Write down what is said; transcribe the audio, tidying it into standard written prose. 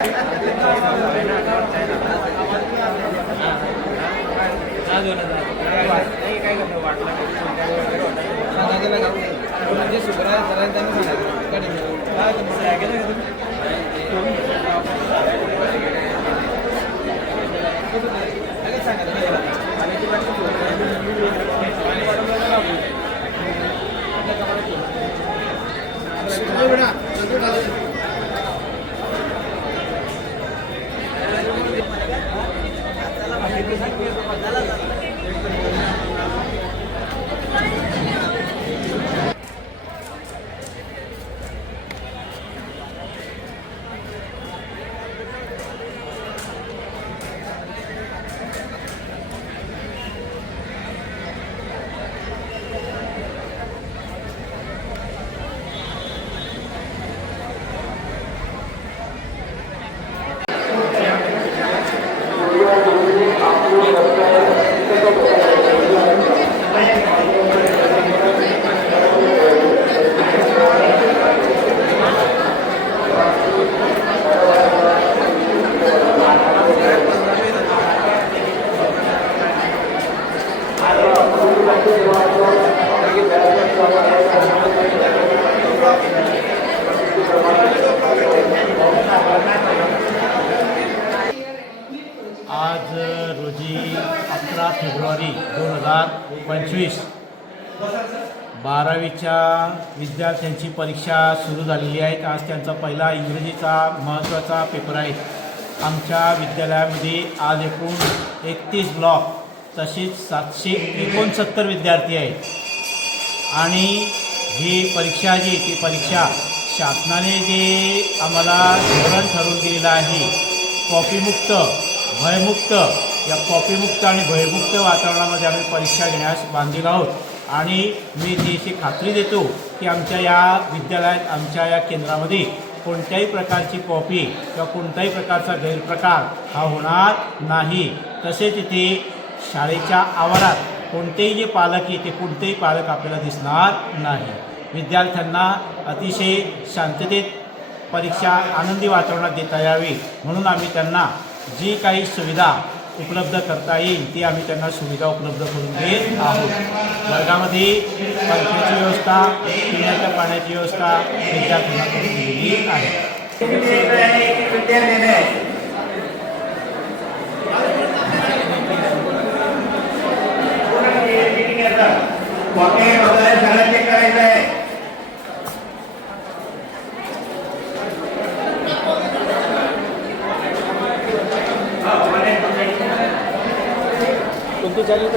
आज रोजी 11 फेब्रुवारी 2025 12वीच्या विद्यार्थ्यांची परीक्षा सुरू झालेली आहे। आज त्यांचा पहिला इंग्रजीचा महत्त्वाचा पेपर आहे। आमच्या विद्यालयामध्ये आज एकूण 31 ब्लॉक तसेच 769 विद्यार्थी आहेत आणि ही परीक्षा जी ती परीक्षा शासनाने जे आम्हाला धोरण ठरवून दिलेलं आहे, कॉपीमुक्त भयमुक्त, या कॉपीमुक्त आणि भयमुक्त वातावरणामध्ये आम्ही परीक्षा घेण्यास बांधील आहोत आणि मी त्याची खात्री देतो की आमच्या या विद्यालयात, आमच्या या केंद्रामध्ये कोणत्याही प्रकारची कॉपी किंवा कोणत्याही प्रकारचा गैरप्रकार हा होणार नाही। तसेच इथे शाळेच्या आवारात कोणतेही जे पालक येते कोणतेही पालक आपल्याला दिसणार नाही। विद्यार्थ्यांना अतिशय शांततेत परीक्षा आनंदी वातावरणात देता यावी म्हणून आम्ही त्यांना जी काही सुविधा उपलब्ध करता येईल ती आम्ही त्यांना सुविधा उपलब्ध करून देत आहोत। वर्गामध्ये पंख्याची व्यवस्था, पिण्याच्या पाण्याची व्यवस्था विद्यार्थ्यांना करून दिलेली आहे। चालू